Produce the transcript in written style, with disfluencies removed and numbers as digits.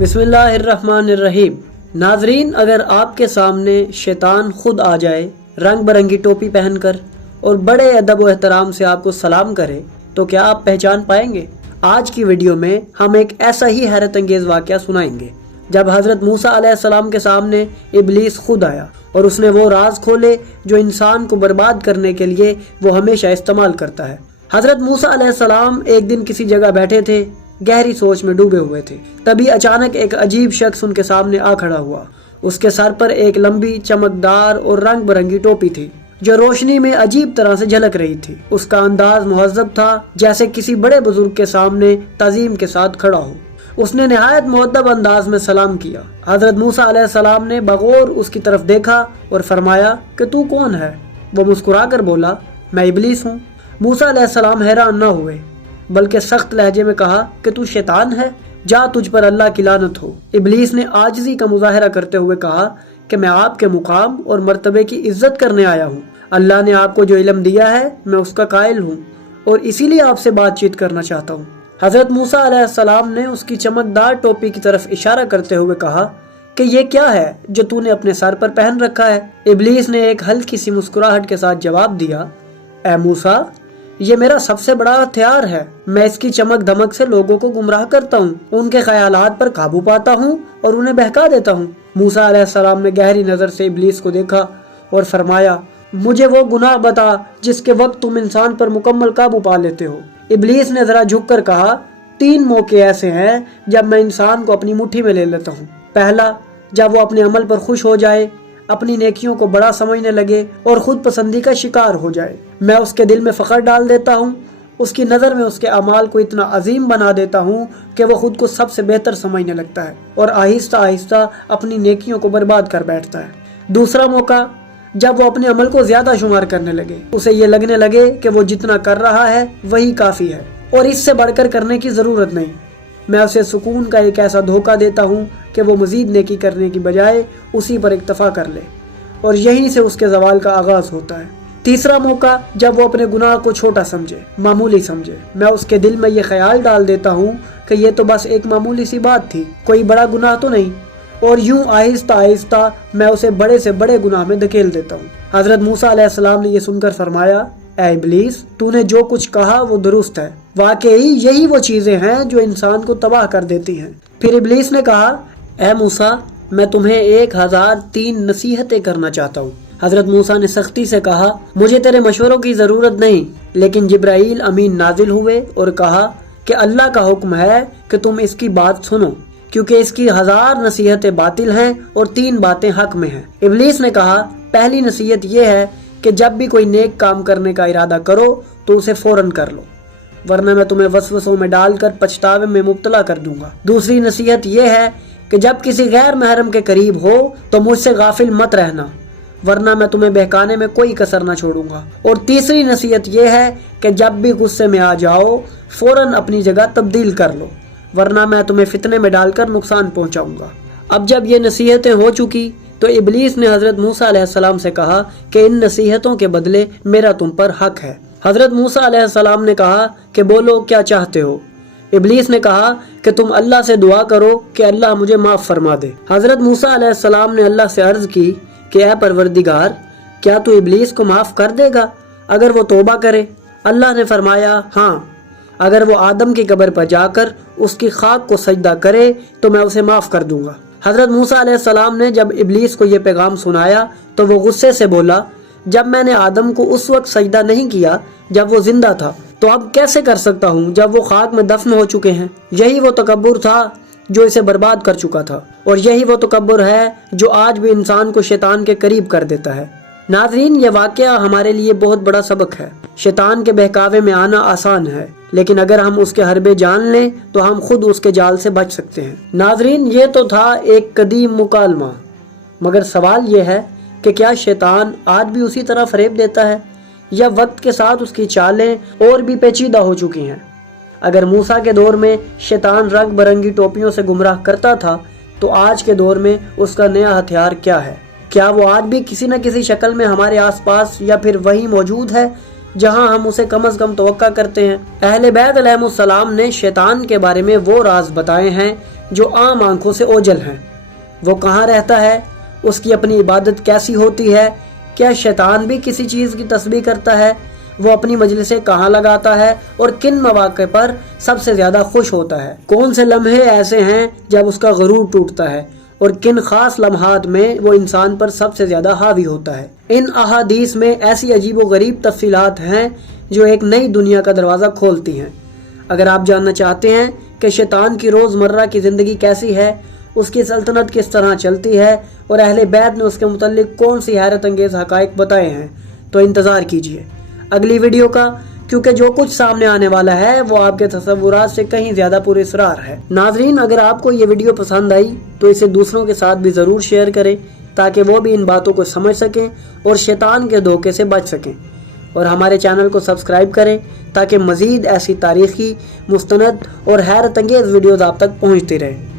बिस्मिल्लाहिर्रहमानिर्रहीम। नाजरीन, अगर आपके सामने शैतान खुद आ जाए रंग बरंगी टोपी पहनकर और बड़े अदब व एहतराम से आपको सलाम करे तो क्या आप पहचान पाएंगे? आज की वीडियो में हम एक ऐसा ही हैरत अंगेज वाक़या सुनाएंगे जब हज़रत मूसा अलैहिस्सलाम के सामने इब्लीस खुद आया और उसने वो राज खोले जो इंसान को बर्बाद करने के लिए वो हमेशा इस्तेमाल करता है। हज़रत मूसा अलैहिस्सलाम एक दिन किसी जगह बैठे थे, गहरी सोच में डूबे हुए थे। तभी अचानक एक अजीब शख्स उनके सामने आ खड़ा हुआ। उसके सर पर एक लंबी, चमकदार और रंग बिरंगी टोपी थी जो रोशनी में अजीब तरह से झलक रही थी। उसका अंदाज मुहज़्ज़ब था, जैसे किसी बड़े बुजुर्ग के सामने ताज़ीम के साथ खड़ा हो। उसने निहायत मुअद्दब अंदाज में सलाम किया। हज़रत मूसा अलैहिस्सलाम ने बगौर उसकी तरफ देखा और फरमाया कि तू कौन है? वो मुस्कुराकर बोला, मैं इब्लीस हूँ। मूसा अलैहिस्सलाम हैरान न हुए बल्कि सख्त लहजे में कहा कि तू शैतान है, जा तुझ पर अल्लाह की लानत हो। इब्लीस ने आजिज़ी का मुजाहरा करते हुए कहा कि मैं आपके मुकाम और मर्तबे की इज्जत करने आया हूँ। अल्लाह ने आपको जो इल्म दिया है मैं उसका कायल हूँ और इसीलिए आपसे बातचीत करना चाहता हूँ। हज़रत मूसा अलैहिस्सलाम ने उसकी चमकदार टोपी की तरफ इशारा करते हुए कहा कि ये क्या है जो तूने अपने सर पर पहन रखा है? इब्लीस ने एक हल्की सी मुस्कुराहट के साथ जवाब दिया, ए मूसा, ये मेरा सबसे बड़ा हथियार है। मैं इसकी चमक धमक से लोगों को गुमराह करता हूँ, उनके ख्यालात पर काबू पाता हूँ और उन्हें बहका देता हूँ। मूसा अलैहिस्सलाम ने गहरी नज़र से इब्लीस को देखा और फरमाया, मुझे वो गुनाह बता जिसके वक्त तुम इंसान पर मुकम्मल काबू पा लेते हो। इब्लीस ने जरा झुककर कहा, 3 मौके ऐसे हैं जब मैं इंसान को अपनी मुट्ठी में ले लेता हूँ। पहला, जब वो अपने अमल पर खुश हो जाए, अपनी नेकियों को बड़ा समझने लगे और खुद पसंदी का शिकार हो जाए। मैं उसके दिल में फ़ख्र डाल देता हूँ, उसकी नज़र में उसके अमाल को इतना अजीम बना देता हूँ कि वह खुद को सबसे बेहतर समझने लगता है और आहिस्ता आहिस्ता अपनी नेकियों को बर्बाद कर बैठता है। दूसरा मौका, जब वो अपने अमल को ज़्यादा शुमार करने लगे, उसे ये लगने लगे कि वो जितना कर रहा है वही काफ़ी है और इससे बढ़कर करने की ज़रूरत नहीं। मैं उसे सुकून का एक ऐसा धोखा देता हूँ कि वो मज़ीद नेकी करने की बजाय उसी पर इक्तफा कर ले और यहीं से उसके ज़वाल का आगाज़ होता है। तीसरा मौका, जब वो अपने गुनाह को छोटा समझे, मामूली समझे, मैं उसके दिल में ये ख्याल डाल देता हूँ कि ये तो बस एक मामूली सी बात थी, कोई बड़ा गुनाह तो नहीं, और यूं आहिस्ता आहिस्ता मैं उसे बड़े से बड़े गुनाह में धकेल देता हूँ। हज़रत मूसा अलैहिस्सलाम ने यह सुनकर फरमाया, ऐ इब्लीस, तूने जो कुछ कहा वो दुरुस्त है। वाकई यही वो चीज़ें हैं जो इंसान को तबाह कर देती हैं। फिर इब्लीस ने कहा, ऐ मूसा, मैं तुम्हें 1003 नसीहतें करना चाहता हूँ। हज़रत मूसा ने सख्ती से कहा, मुझे तेरे मशवरों की ज़रूरत नहीं। लेकिन जिब्राइल अमीन नाजिल हुए और कहा कि अल्लाह का हुक्म है कि तुम इसकी बात सुनो, क्योंकि इसकी 1000 नसीहतें बातिल हैं और 3 बातें हक में हैं। इब्लीस ने कहा, पहली नसीहत यह है कि जब भी कोई नेक काम करने का इरादा करो तो उसे फौरन कर लो, वरना मैं तुम्हें वसवसों में डालकर पछतावे में मुब्तला कर दूंगा। दूसरी नसीहत यह है कि जब किसी गैर महरम के करीब हो तो मुझसे गाफिल मत रहना, वरना मैं तुम्हें बहकाने में कोई कसर न छोड़ूंगा। और तीसरी नसीहत यह है कि जब भी गुस्से में आ जाओ फौरन अपनी जगह तब्दील कर लो, वरना मैं तुम्हें फितने में डालकर नुकसान पहुंचाऊंगा। अब जब ये नसीहतें हो चुकी तो इब्लीस ने हज़रत मूसा अलैहिस्सलाम से कहा कि इन नसीहतों के बदले मेरा तुम पर हक है। हज़रत मूसा अलैहिस्सलाम ने कहा कि बोलो, क्या चाहते हो? इब्लीस ने कहा कि तुम अल्लाह से दुआ करो कि अल्लाह मुझे माफ़ फरमा दे। हज़रत मूसा अलैहिस्सलाम ने अल्लाह से अर्ज़ की कि ऐ परवरदिगार, क्या तू इब्लीस को माफ़ कर देगा अगर वो तौबा करे? अल्लाह ने फरमाया, हाँ, अगर वो आदम की कब्र पर जाकर उसकी खाक को सजदा करे तो मैं उसे माफ़ कर दूंगा। हज़रत मूसा अलैहिस्सलाम ने जब इब्लीस को ये पैगाम सुनाया तो वो गुस्से से बोला, जब मैंने आदम को उस वक्त सजदा नहीं किया जब वो जिंदा था, तो अब कैसे कर सकता हूँ जब वो खाक में दफन हो चुके हैं? यही वो तकब्बुर था जो इसे बर्बाद कर चुका था और यही वो तकब्बुर है जो आज भी इंसान को शैतान के करीब कर देता है। नाज़रीन, ये वाक़या हमारे लिए बहुत बड़ा सबक है। शैतान के बहकावे में आना आसान है, लेकिन अगर हम उसके हरबे जान लें तो हम खुद उसके जाल से बच सकते हैं। नाज़रीन, ये तो था एक कदीम मुकालमा, मगर सवाल ये है कि क्या शैतान आज भी उसी तरह फरेब देता है या वक्त के साथ उसकी चालें और भी पेचीदा हो चुकी हैं? अगर मूसा के दौर में शैतान रंग बिरंगी टोपियों से गुमराह करता था तो आज के दौर में उसका नया हथियार क्या है? क्या वो आज भी किसी न किसी शक्ल में हमारे आसपास या फिर वहीं मौजूद है जहां हम उसे कम अज कम तवक्का करते हैं? अहले बैत अलैहिमुस्सलाम ने शैतान के बारे में वो राज बताए हैं जो आम आंखों से ओझल हैं। वो कहाँ रहता है, उसकी अपनी इबादत कैसी होती है, क्या शैतान भी किसी चीज़ की तस्बीह करता है, वो अपनी मजलिसें कहाँ लगाता है और किन मौके पर सबसे ज़्यादा खुश होता है, कौन से लम्हे ऐसे हैं जब उसका गरूर टूटता है और किन खास लम्हात में वो इंसान पर सबसे ज़्यादा हावी होता है। इन अहादीस में ऐसी अजीब व गरीब तफसीलात हैं जो एक नई दुनिया का दरवाज़ा खोलती हैं। अगर आप जानना चाहते हैं कि शैतान की रोज़मर्रा की ज़िंदगी कैसी है, उसकी सल्तनत किस तरह चलती है और अहले बैत ने उसके मुतल्लिक कौन सी हैरत अंगेज़ हक़ाइक़ बताए हैं, तो इंतज़ार कीजिए अगली वीडियो का, क्योंकि जो कुछ सामने आने वाला है वो आपके तसव्वुरात से कहीं ज़्यादा पुरअसरार है। नाज़रीन, अगर आपको ये वीडियो पसंद आई तो इसे दूसरों के साथ भी ज़रूर शेयर करें ताकि वो भी इन बातों को समझ सकें और शैतान के धोखे से बच सकें। और हमारे चैनल को सब्सक्राइब करें ताकि मज़ीद ऐसी तारीख़ी, मुस्तनद और हैरत अंगेज़ वीडियोज़ आप तक पहुँचती रहें।